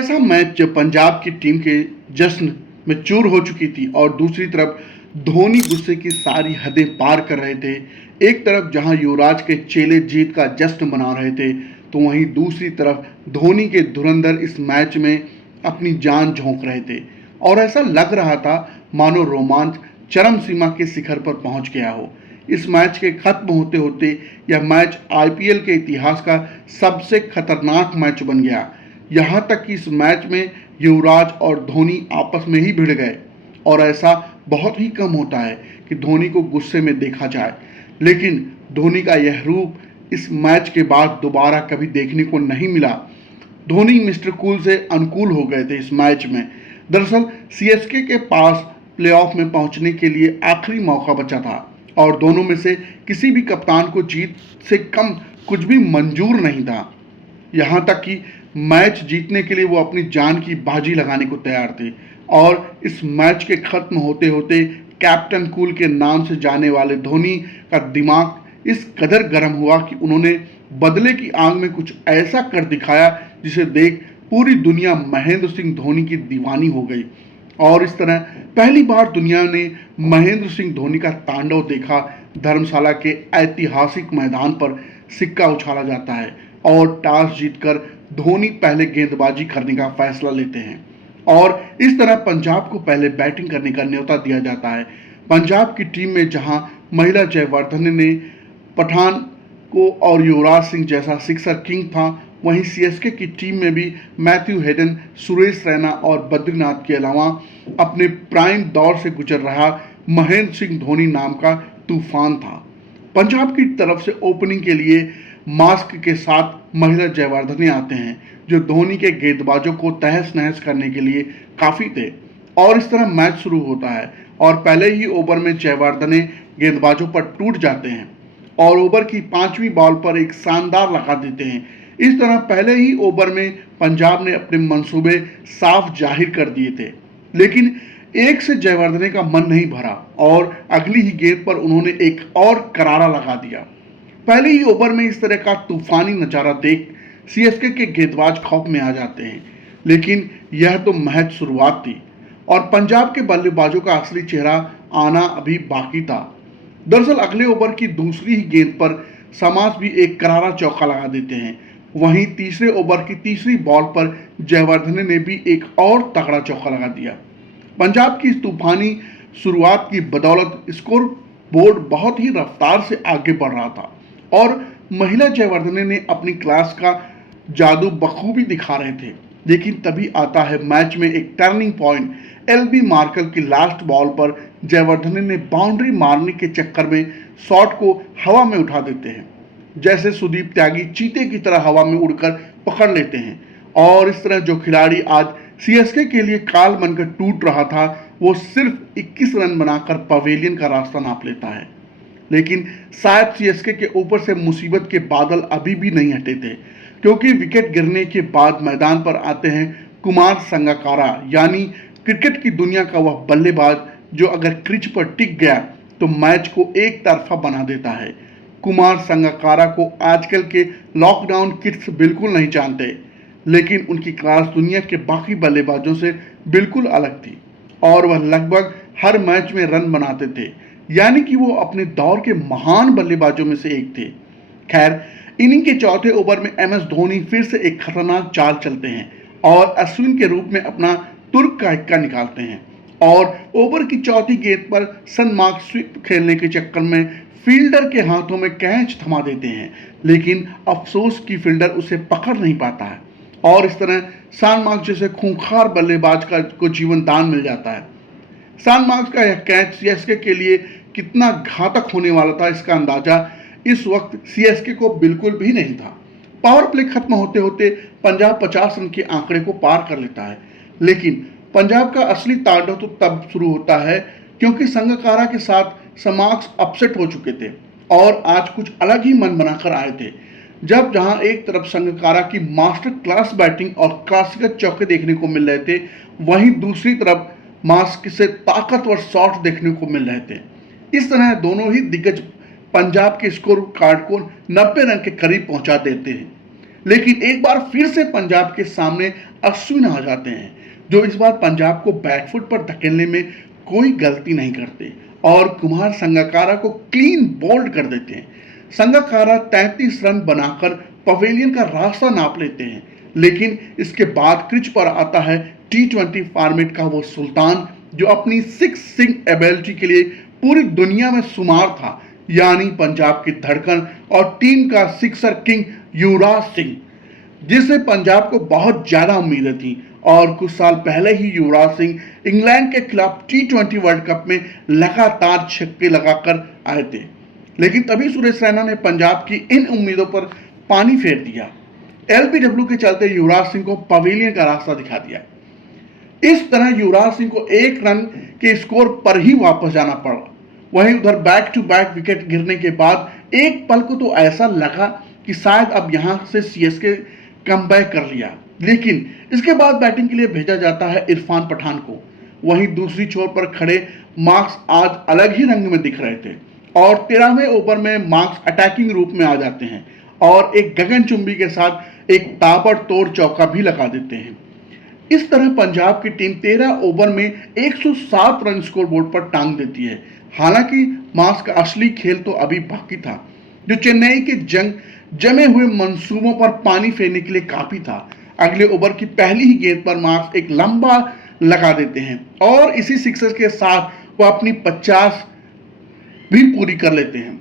ऐसा मैच जब पंजाब की टीम के जश्न में चूर हो चुकी थी और दूसरी तरफ धोनी गुस्से की सारी हदें पार कर रहे थे। एक तरफ जहां युवराज के चेले जीत का जश्न मना रहे थे, तो वहीं दूसरी तरफ धोनी के धुरंधर इस मैच में अपनी जान झोंक रहे थे। और ऐसा लग रहा था मानो रोमांच चरम सीमा के शिखर पर पहुंच गया हो। इस मैच के खत्म होते होते यह मैच आईपीएल के इतिहास का सबसे खतरनाक मैच बन गया। यहाँ तक कि इस मैच में युवराज और धोनी आपस में ही भिड़ गए। और ऐसा बहुत ही कम होता है कि धोनी को गुस्से में देखा जाए, लेकिन धोनी का यह रूप इस मैच के बाद दोबारा कभी देखने को नहीं मिला। धोनी मिस्टर कूल से अनुकूल हो गए थे इस मैच में। दरअसल सीएसके के पास प्लेऑफ में पहुंचने के लिए आखिरी मौका बचा था और दोनों में से किसी भी कप्तान को जीत से कम कुछ भी मंजूर नहीं था। यहाँ तक कि मैच जीतने के लिए वो अपनी जान की बाजी लगाने को तैयार थे। और इस मैच के खत्म होते होते कैप्टन कूल के नाम से जाने वाले धोनी का दिमाग इस कदर गर्म हुआ कि उन्होंने बदले की आग में कुछ ऐसा कर दिखाया जिसे देख पूरी दुनिया महेंद्र सिंह धोनी की दीवानी हो गई। और इस तरह पहली बार दुनिया ने महेंद्र सिंह धोनी का तांडव देखा। धर्मशाला के ऐतिहासिक मैदान पर सिक्का उछाला जाता है और टॉस जीतकर धोनी पहले गेंदबाजी करने का फैसला लेते हैं और इस तरह पंजाब को पहले बैटिंग करने का न्योता दिया जाता है। पंजाब की टीम में जहां महिला जयवर्धने ने पठान को और युवराज सिंह जैसा सिक्सर किंग था, वहीं सीएसके की टीम में भी मैथ्यू हेडन, सुरेश रैना और बद्रीनाथ के अलावा अपने प्राइम दौर से गुजर रहा महेंद्र सिंह धोनी नाम का तूफान था। पंजाब की तरफ से ओपनिंग के लिए मास्क के साथ महिला जयवर्धने आते हैं, जो धोनी के गेंदबाजों को तहस नहस करने के लिए काफ़ी थे। और इस तरह मैच शुरू होता है और पहले ही ओवर में जयवर्धने गेंदबाजों पर टूट जाते हैं और ओवर की 5वीं बॉल पर एक शानदार लगा देते हैं। इस तरह पहले ही ओवर में पंजाब ने अपने मंसूबे साफ जाहिर कर दिए थे, लेकिन एक से जयवर्धने का मन नहीं भरा और अगली ही गेंद पर उन्होंने एक और करारा लगा दिया। पहले ही ओवर में इस तरह का तूफानी नजारा देख सीएसके के गेंदबाज खौफ में आ जाते हैं, लेकिन यह तो महज शुरुआत थी और पंजाब के बल्लेबाजों का असली चेहरा आना अभी बाकी था। दरअसल अगले ओवर की दूसरी ही गेंद पर समास भी एक करारा चौका लगा देते हैं। वहीं तीसरे ओवर की तीसरी बॉल पर जयवर्धने ने भी एक और तगड़ा चौका लगा दिया। पंजाब की इस तूफानी शुरुआत की बदौलत स्कोर बोर्ड बहुत ही रफ्तार से आगे बढ़ रहा था और महिला जयवर्धने ने अपनी क्लास का जादू बखूबी दिखा रहे थे। लेकिन तभी आता है मैच में एक टर्निंग पॉइंट। एलबी मार्कल की लास्ट बॉल पर जयवर्धने ने बाउंड्री मारने के चक्कर में शॉट को हवा में उठा देते हैं। जैसे सुदीप त्यागी चीते की तरह हवा में उड़कर पकड़ लेते हैं और इस तरह जो खिलाड़ी आज सीएसके के लिए काल बनकर टूट रहा था, वो सिर्फ 21 रन बनाकर पवेलियन का रास्ता नाप लेता है। लेकिन शायद सीएसके के ऊपर से मुसीबत के बादल अभी भी नहीं हटे थे, क्योंकि विकेट गिरने के बाद मैदान पर आते हैं कुमार संगकारा, यानी क्रिकेट की दुनिया का वह बल्लेबाज जो अगर क्रीज पर टिक गया तो मैच को एक तरफा बना देता है। कुमार संगकारा को आजकल के लॉकडाउन किड्स बिल्कुल नहीं जानते, लेकिन उनकी क्लास दुनिया के बाकी बल्लेबाजों से बिल्कुल अलग थी और वह लगभग हर मैच में रन बनाते थे, यानी कि वो अपने दौर के महान बल्लेबाजों में से एक थे। खैर, इनिंग के चौथे ओवर में एमएस धोनी फिर से एक खतरनाक चाल चलते हैं और अश्विन के रूप में अपना तुर्क का इक्का निकालते हैं और ओवर की चौथी गेंद पर सनमार्क स्वीप खेलने के चक्कर में फील्डर के हाथों में कैच थमा देते हैं, लेकिन अफसोस की फील्डर उसे पकड़ नहीं पाता है और इस तरह सनमार्क जैसे खूंखार बल्लेबाज को जीवन दान मिल जाता है। सनमार्क का यह कैच सीएसके के लिए कितना घातक होने वाला था, इसका अंदाजा इस वक्त सीएसके को बिल्कुल भी नहीं था। पावर प्ले खत्म होते होते पंजाब 50 रन के आंकड़े को पार कर लेता है, लेकिन पंजाब का असली तांडव तो तब शुरू होता है क्योंकि संगकारा के साथ समार्क्स अपसेट हो चुके थे और आज कुछ अलग ही मन बनाकर आए थे। जब जहां एक तरफ संगकारा की मास्टर क्लास बैटिंग और क्लासिकल चौके देखने को मिल रहे थे, वहीं दूसरी तरफ मास्क से ताकतवर शॉट देखने को मिल रहे थे। इस तरह दोनों ही दिग्गज पंजाब के स्कोर कार्ड को 90 रन के करीब पहुंचा देते हैं। लेकिन एक बार फिर से पंजाब के सामने अश्विन आ जाते हैं, जो इस बार पंजाब को बैकफुट पर धकेलने में कोई गलती नहीं करते और कुमार संगकारा को क्लीन बोल्ड कर देते हैं। संगकारा 33 रन बनाकर पवेलियन का रास्ता नाप लेते हैं, लेकिन इसके बाद क्रिच पर आता है T20 फॉर्मेट का वो सुल्तान जो अपनी सिक्स सिंग एबिलिटी के लिए पूरी दुनिया में शुमार था, यानी पंजाब की धड़कन और टीम का सिक्सर किंग युवराज सिंह, जिससे पंजाब को बहुत ज्यादा उम्मीदें थी। और कुछ साल पहले ही युवराज सिंह इंग्लैंड के खिलाफ T20 वर्ल्ड कप में लगातार छक्के लगाकर आए थे, लेकिन तभी सुरेश रैना ने पंजाब की इन उम्मीदों पर पानी फेर दिया। LBW के चलते युवराज सिंह को पवेलियन का रास्ता दिखा दिया। इस तरह युवराज सिंह को 1 रन के स्कोर पर ही वापस जाना पड़ा। वहीं उधर बैक टू बैक विकेट गिरने के बाद एक पल को तो ऐसा लगा कि शायद अब यहां से CSK कमबैक कर लिया, लेकिन इसके बाद बैटिंग के लिए भेजा जाता है इरफान पठान को। वहीं दूसरी छोर पर खड़े मार्क्स आज अलग ही रंग में दिख रहे थे और 13वें ओवर में मार्क्स अटैकिंग रूप में आ जाते हैं और एक गगनचुंबी के साथ एक ताबड़तोड़ चौका भी लगा देते हैं। इस तरह पंजाब की टीम 13 ओवर में 107 रन स्कोर बोर्ड पर टांग देती है। हालांकि मार्क्स का असली खेल तो अभी बाकी था, जो चेन्नई के जमे हुए मंसूबों पर पानी फेरने के लिए काफी था। अगले ओवर की पहली ही गेंद पर मार्क्स एक लंबा लगा देते हैं और इसी सिक्सर के साथ वो अपनी 50 भी पूरी कर लेते हैं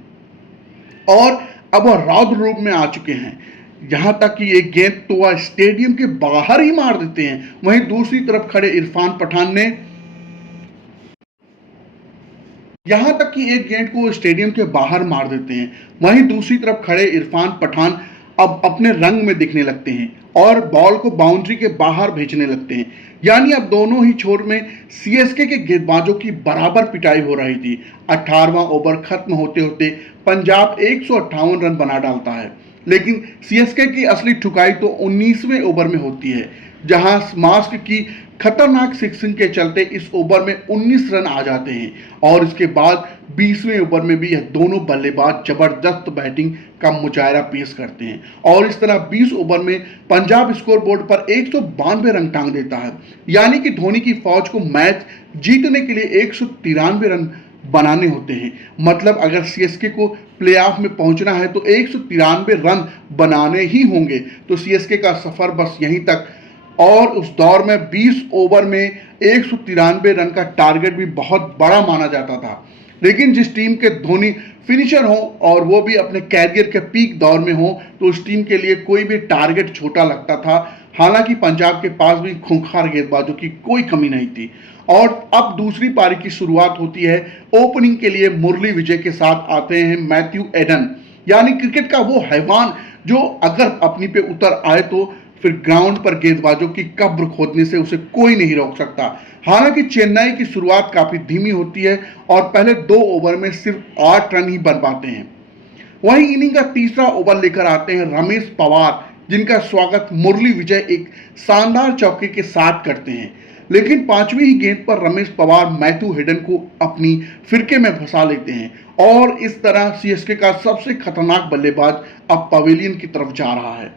और अब वह रौद्र रूप में आ चुके हैं। यहां तक कि एक गेंद तो वह स्टेडियम के बाहर ही मार देते हैं। वहीं दूसरी तरफ खड़े इरफान पठान ने यहां तक कि एक गेंद को स्टेडियम के बाहर मार देते हैं। वहीं दूसरी तरफ खड़े इरफान पठान अब अपने रंग में दिखने लगते हैं और बॉल को बाउंड्री के बाहर भेजने लगते हैं। यानी अब दोनों ही छोर में CSK के गेंदबाजों की बराबर पिटाई हो रही थी। 18वां ओवर खत्म होते होते पंजाब 158 रन बना डालता है, लेकिन CSK की असली ठुकाई तो 19वें ओवर में होती है, जहां मास्क की खतरनाक सिक्सिंग के चलते इस ओवर में 19 रन आ जाते हैं और इसके बाद 20वें ओवर में भी यह दोनों बल्लेबाज जबरदस्त बैटिंग का मुजाहरा पेश करते हैं और इस तरह 20 ओवर में पंजाब स्कोर बोर्ड पर 192 रन टांग देता है। यानी कि धोनी की फौज को मैच जीतने के लिए 193 रन बनाने होते हैं। मतलब अगर CSK को प्लेऑफ में पहुंचना है तो 193 रन बनाने ही होंगे। तो CSK का सफर बस यहीं तक, और उस दौर में 20 ओवर में 193 रन का टारगेट भी बहुत बड़ा माना जाता था। लेकिन जिस टीम के धोनी फिनिशर हो और वो भी अपने कैरियर के पीक दौर में हो, तो उस टीम के लिए कोई भी टारगेट छोटा लगता था। हालांकि पंजाब के पास भी खूंखार गेंदबाजों की कोई कमी नहीं थी और अब दूसरी पारी की शुरुआत होती है। ओपनिंग के लिए मुरली विजय के साथ आते हैं मैथ्यू एडन, यानी क्रिकेट का वो हैवान जो अगर अपनी पे उतर आए तो फिर ग्राउंड पर गेंदबाजों की कब्र खोदने से उसे कोई नहीं रोक सकता। हालांकि चेन्नई की शुरुआत काफी धीमी होती है और पहले 2 ओवर में सिर्फ 8 रन ही बन पाते हैं। वहीं इनिंग का तीसरा ओवर लेकर आते हैं रमेश पवार, जिनका स्वागत मुरली विजय एक शानदार चौके के साथ करते हैं। लेकिन 5वीं ही गेंद पर रमेश पवार मैथ्यू हेडन को अपनी फिरके में फंसा लेते हैं और इस तरह CSK का सबसे खतरनाक बल्लेबाज अब पवेलियन की तरफ जा रहा है।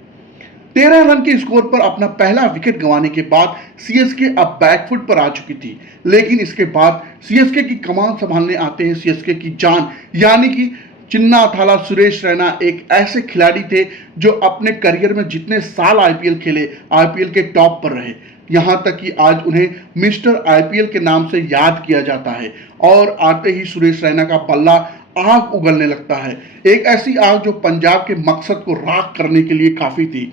13 रन के स्कोर पर अपना पहला विकेट गंवाने के बाद CSK अब बैकफुट पर आ चुकी थी, लेकिन इसके बाद CSK की कमान संभालने आते हैं CSK की जान, यानी कि चिन्ना थाला सुरेश रैना एक ऐसे खिलाड़ी थे जो अपने करियर में जितने साल IPL खेले, IPL के टॉप पर रहे। यहां तक कि आज उन्हें मिस्टर IPL के नाम से याद किया जाता है और आते ही सुरेश रैना का बल्ला आग उगलने लगता है। एक ऐसी आग जो पंजाब के मकसद को राख करने के लिए काफी थी।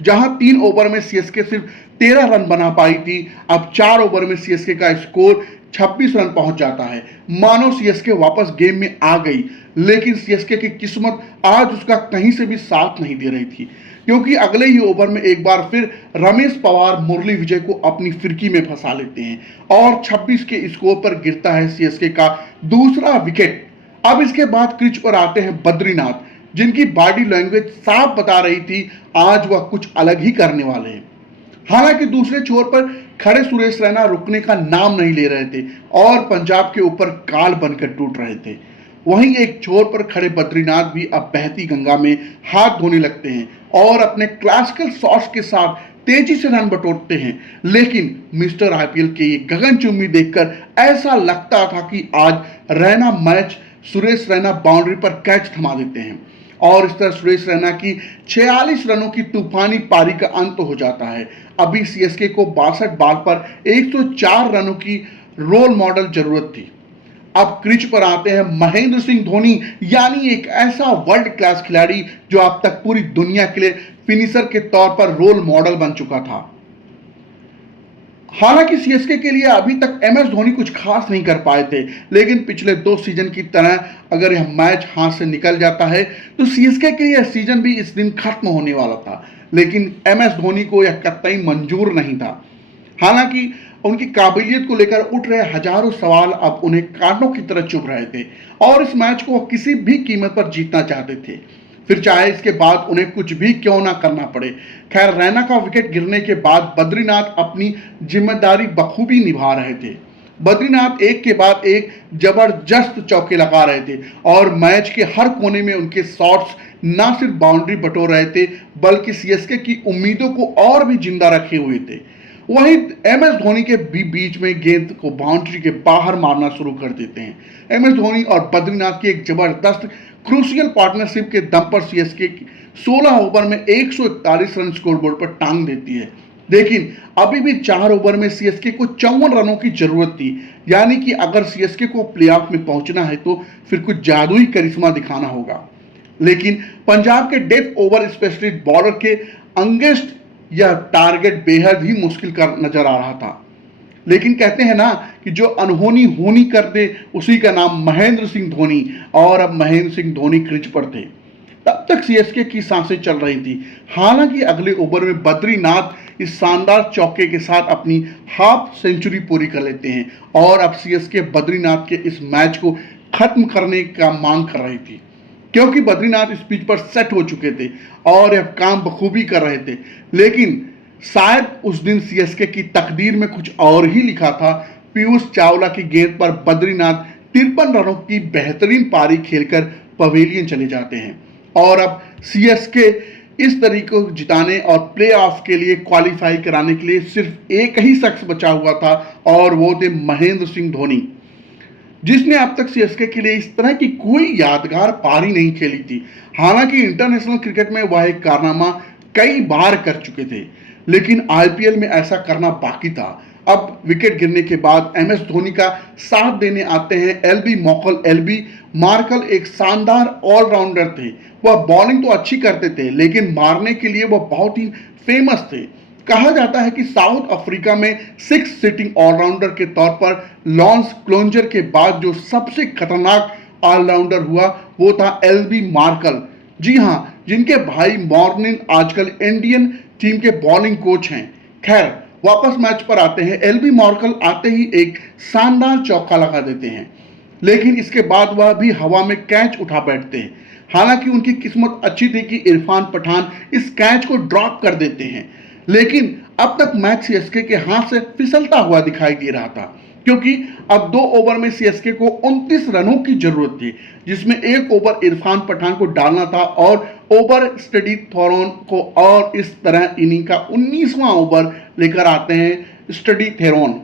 जहां 3 ओवर में CSK सिर्फ 13 रन बना पाई थी, अब 4 ओवर में CSK का स्कोर 26 रन पहुंच जाता है। मानो CSK वापस गेम में आ गई, लेकिन CSK की किस्मत आज उसका कहीं से भी साथ नहीं दे रही थी, क्योंकि अगले ही ओवर में एक बार फिर रमेश पवार मुरली विजय को अपनी फिरकी में फंसा लेते हैं और 26 के स्कोर पर गिरता है CSK का दूसरा विकेट। अब इसके बाद क्रीज पर आते हैं बद्रीनाथ, जिनकी बॉडी लैंग्वेज साफ बता रही थी आज वह कुछ अलग ही करने वाले हैं। हालांकि दूसरे छोर पर खड़े सुरेश रैना रुकने का नाम नहीं ले रहे थे और पंजाब के ऊपर काल बनकर टूट रहे थे। वहीं एक छोर पर खड़े बद्रीनाथ भी अब बहती गंगा में हाथ धोने लगते हैं और अपने क्लासिकल शॉट्स के साथ तेजी से रन बटोरते हैं। लेकिन मिस्टर आईपीएल के ये गगनचुंबी देखकर ऐसा लगता था कि आज रैना मैच सुरेश रैना बाउंड्री पर कैच थमा देते हैं और इस तरह सुरेश रैना की 46 रनों की तूफानी पारी का अंत हो जाता है। अभी सीएसके को 62 बॉल पर 104 रनों की रोल मॉडल जरूरत थी। अब क्रिच पर आते हैं महेंद्र सिंह धोनी, यानी एक ऐसा वर्ल्ड क्लास खिलाड़ी जो अब तक पूरी दुनिया के लिए फिनिशर के तौर पर रोल मॉडल बन चुका था। हालांकि सीएसके के लिए अभी तक एमएस धोनी कुछ खास नहीं कर पाए थे, लेकिन पिछले 2 सीजन की तरह अगर यह मैच हाथ से निकल जाता है तो सीएसके के लिए यह सीजन भी इस दिन खत्म होने वाला था। लेकिन एमएस धोनी को यह कतई मंजूर नहीं था। हालांकि उनकी काबिलियत को लेकर उठ रहे हजारों सवाल अब उन्हें कांटों की तरह चुभ रहे थे और इस मैच को किसी भी कीमत पर जीतना चाहते थे, फिर चाहे इसके बाद उन्हें कुछ भी क्यों ना करना पड़े। खैर, रैना का विकेट गिरने के बाद बद्रीनाथ अपनी जिम्मेदारी बखूबी निभा रहे थे। बद्रीनाथ एक के बाद एक जबरदस्त चौके लगा रहे थे और मैच के हर कोने में उनके शॉट्स ना सिर्फ बाउंड्री बटोर रहे थे बल्कि सीएसके की उम्मीदों को और भी जिंदा रखे हुए थे। वहीं एमएस धोनी के बीच में गेंद को बाउंड्री के बाहर मारना शुरू कर देते हैं। एमएस धोनी और बद्रीनाथ की एक जबरदस्त क्रूशियल पार्टनरशिप के दम पर सीएसके 16 ओवर में 141 रन स्कोरबोर्ड पर टांग देती है। लेकिन अभी भी 4 ओवर में सीएसके को 54 रनों की जरूरत थी, यानी कि अगर सीएसके को प्लेऑफ में पहुंचना है तो फिर कुछ जादुई करिश्मा दिखाना होगा। लेकिन पंजाब के डेथ ओवर स्पेशलिस्ट बॉलर के अंगेस्ट यह टारगेट बेहद ही मुश्किल कर नजर आ रहा था। लेकिन कहते हैं ना कि जो अनहोनी होनी कर दे उसी का नाम महेंद्र सिंह धोनी, और अब महेंद्र सिंह धोनी क्रीज पर थे। तब तक सीएसके की सांसें चल रही थी। हालांकि अगले ओवर में बद्रीनाथ इस शानदार चौके के साथ अपनी हाफ सेंचुरी पूरी कर लेते हैं और अब सीएसके बद्रीनाथ के इस मैच को खत्म करने का मांग कर रही थी, क्योंकि बद्रीनाथ इस पिच पर सेट हो चुके थे और अब काम बखूबी कर रहे थे। लेकिन शायद उस दिन सीएसके की तकदीर में कुछ और ही लिखा था। पीयूष चावला की गेंद पर बद्रीनाथ 53 रनों की बेहतरीन पारी खेलकर पवेलियन चले जाते हैं और अब सीएसके इस तरीके को जिताने और प्लेऑफ के लिए क्वालिफाई कराने के लिए सिर्फ एक ही शख्स बचा हुआ था और वो थे महेंद्र सिंह धोनी, जिसने अब तक सीएसके के लिए इस तरह की कोई यादगार पारी नहीं खेली थी। हालांकि इंटरनेशनल क्रिकेट में वह एक कारनामा कई बार कर चुके थे, लेकिन आईपीएल में ऐसा करना बाकी था। अब विकेट गिरने के बाद एमएस धोनी का साथ देने आते हैं एलबी मॉर्कल। एलबी मार्कल एक शानदार ऑलराउंडर थे। वह बॉलिंग तो अच्छी करते थे, लेकिन मारने के लिए वह बहुत ही फेमस थे। कहा जाता है कि साउथ अफ्रीका में 6 सिटिंग ऑलराउंडर के तौर पर लॉन्स क्लोंजर के बाद जो सबसे खतरनाक ऑलराउंडर हुआ वो था एलबी मार्कल। जी हाँ, जिनके भाई मॉर्निन आजकल इंडियन टीम के बॉलिंग कोच हैं। खैर, वापस मैच पर आते हैं। एलबी मार्कल आते ही एक शानदार चौका लगा देते हैं, लेकिन इसके बाद वह भी हवा में कैच उठा बैठते हैं। हालांकि उनकी किस्मत अच्छी थी कि इरफान पठान इस कैच को ड्रॉप कर देते हैं, लेकिन अब तक मैच सीएसके के हाथ से फिसलता हुआ दिखाई दे रहा था, क्योंकि अब 2 ओवर में सीएसके को 29 रनों की जरूरत थी, जिसमें 1 ओवर इरफान पठान को डालना था और ओवर स्टडी थेरोन को, और इस तरह इनिंग का 19वां ओवर लेकर आते हैं स्टडी थेरोन,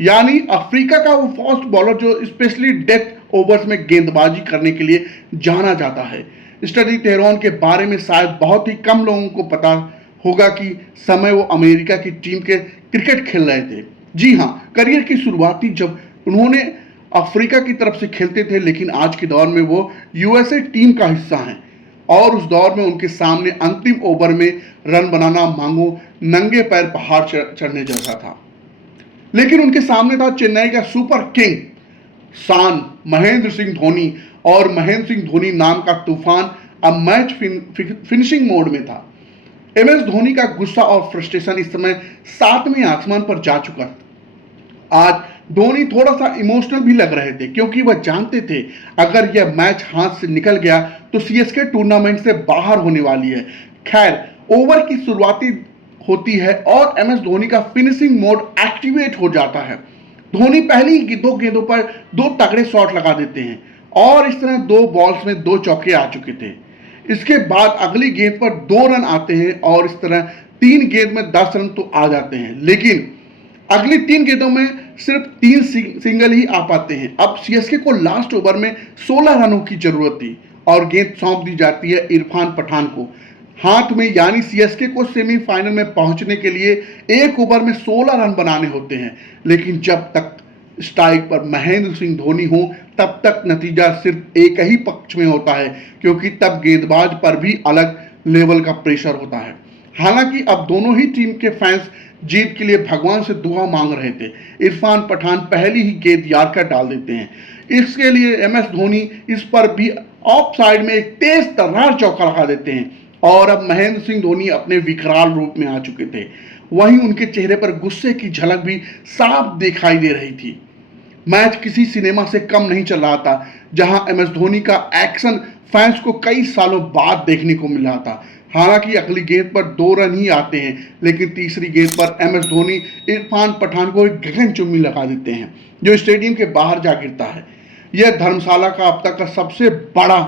यानी अफ्रीका का वो फास्ट बॉलर जो स्पेशली डेथ ओवर्स में गेंदबाजी करने के लिए जाना जाता है। स्टडी थेरोन के बारे में शायद बहुत ही कम लोगों को पता होगा कि समय वो अमेरिका की टीम के क्रिकेट खेल रहे थे। जी हाँ, करियर की शुरुआती जब उन्होंने अफ्रीका की तरफ से खेलते थे, लेकिन आज के दौर में वो यूएसए टीम का हिस्सा हैं और उस दौर में उनके सामने अंतिम ओवर में रन बनाना मांगो नंगे पैर पहाड़ चढ़ने जैसा था। लेकिन उनके सामने था चेन्नई का सुपर किंग शान महेंद्र सिंह धोनी, और महेंद्र सिंह धोनी नाम का तूफान अब मैच फिनिशिंग मोड में था। एमएस धोनी का गुस्सा और फ्रस्ट्रेशन इस समय 7वें आसमान पर जा चुका था। आज धोनी थोड़ा सा इमोशनल भी लग रहे थे, क्योंकि वह जानते थे अगर यह मैच हाथ से निकल गया तो सीएसके टूर्नामेंट से बाहर होने वाली है। खैर, ओवर की शुरुआती होती है और एमएस धोनी का फिनिशिंग मोड एक्टिवेट हो जाता है। धोनी पहली 2 गेंदों पर 2 तगड़े शॉट लगा देते हैं और इस तरह 2 बॉल्स में 2 चौके आ चुके थे। इसके बाद अगली गेंद पर 2 रन आते हैं और इस तरह 3 गेंद में 10 रन तो आ जाते हैं, लेकिन अगली 3 गेंदों में सिर्फ 3 सिंगल ही आ पाते हैं। अब सीएसके को लास्ट ओवर में 16 रनों की जरूरत थी और गेंद सौंप दी जाती है इरफान पठान को हाथ में, यानी सीएसके को सेमीफाइनल में पहुंचने के लिए 1 ओवर में 16 रन बनाने होते हैं। लेकिन जब तक स्ट्राइक पर महेंद्र सिंह धोनी हो तब तक नतीजा सिर्फ एक ही पक्ष में होता है, क्योंकि तब गेंदबाज पर भी अलग लेवल का प्रेशर होता है। हालांकि अब दोनों ही टीम के फैंस जीत के लिए भगवान से दुआ मांग रहे थे। इरफान पठान पहली ही गेंद यार्कर डाल देते हैं। इसके लिए एमएस धोनी इस पर भी ऑफ साइड में एक तेज तर्रार चौका लगा देते हैं और अब महेंद्र सिंह धोनी अपने विकराल रूप में आ चुके थे। वहीं उनके चेहरे पर गुस्से की झलक भी साफ दिखाई दे रही थी। मैच किसी सिनेमा से कम नहीं चल रहा था, जहां एमएस धोनी का एक्शन फैंस को कई सालों बाद देखने को मिला था। हालांकि अगली गेंद पर 2 रन ही आते हैं, लेकिन तीसरी गेंद पर एमएस धोनी इरफान पठान को एक गगनचुंबी लगा देते हैं, जो स्टेडियम के बाहर जा गिरता है। यह धर्मशाला का अब तक का सबसे बड़ा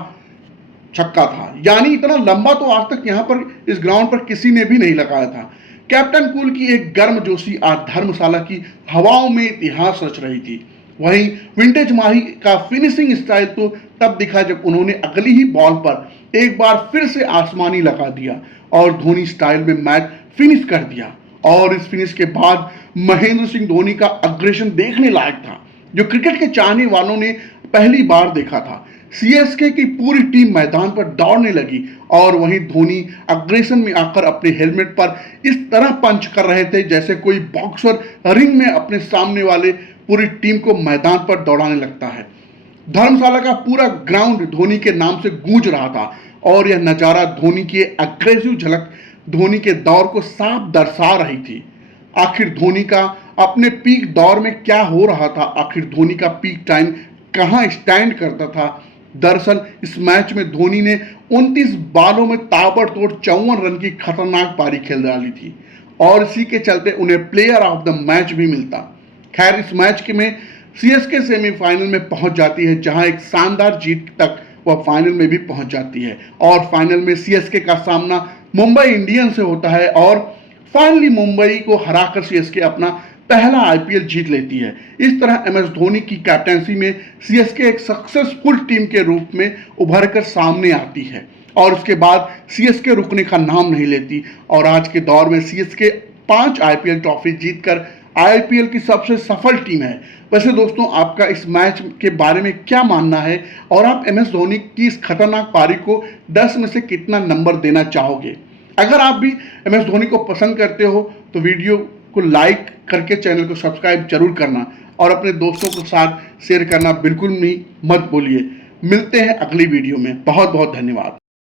छक्का था, यानी इतना लंबा तो आज तक यहाँ पर इस ग्राउंड पर किसी ने भी नहीं लगाया था। कैप्टन कूल की एक गर्मजोशी आज धर्मशाला की हवाओं में इतिहास रच रही थी। वहीं विंटेज माही का फिनिशिंग स्टाइल तो तब दिखा जब उन्होंने अगली ही बॉल पर एक बार फिर से आसमानी लगा दिया और धोनी स्टाइल में मैच फिनिश कर दिया। और इस फिनिश के बाद महेंद्र सिंह धोनी का अग्रेशन देखने लायक था, जो क्रिकेट के चाहने वालों ने पहली बार देखा था। सीएसके की पूरी टीम मैदान पर दौड़ने लगी और वहीं धोनी अग्रेशन में आकर अपने हेलमेट पर इस तरह पंच कर रहे थे जैसे कोई बॉक्सर रिंग में अपने सामने वाले पूरी टीम को मैदान पर दौड़ाने लगता है। धर्मशाला का पूरा ग्राउंड धोनी के नाम से गूंज रहा था और यह नजारा धोनी की अग्रेसिव झलक धोनी के दौर को साफ दर्शा रही थी। आखिर धोनी का अपने पीक दौर में क्या हो रहा था, आखिर धोनी का पीक टाइम कहां स्टैंड करता था। दरअसल इस मैच में धोनी ने 29 बालों में ताबड़तोड़ 54 रन की खतरनाक पारी खेल डाली थी और इसी के चलते उन्हें प्लेयर ऑफ द मैच भी मिलता। खैर, इस मैच के में सीएसके सेमीफाइनल में पहुंच जाती है, जहां एक शानदार जीत तक वह फाइनल में भी पहुंच जाती है और फाइनल में सीएसके का सामना मुंबई इंडियंस से होता है और फाइनली मुंबई को हराकर सीएसके अपना पहला आईपीएल जीत लेती है। इस तरह एमएस धोनी की कैप्टनसी में सीएसके एक सक्सेसफुल टीम के रूप में उभर कर सामने आती है और उसके बाद सीएसके रुकने का नाम नहीं लेती और आज के दौर में सीएसके 5 आईपीएल ट्रॉफी जीतकर आईपीएल की सबसे सफल टीम है। वैसे दोस्तों, आपका इस मैच के बारे में क्या मानना है और आप एमएस धोनी की इस खतरनाक पारी को 10 में से कितना नंबर देना चाहोगे? अगर आप भी एमएस धोनी को पसंद करते हो तो वीडियो को लाइक करके चैनल को सब्सक्राइब जरूर करना और अपने दोस्तों के साथ शेयर करना बिल्कुल भी मत भूलिए। मिलते हैं अगली वीडियो में। बहुत बहुत धन्यवाद।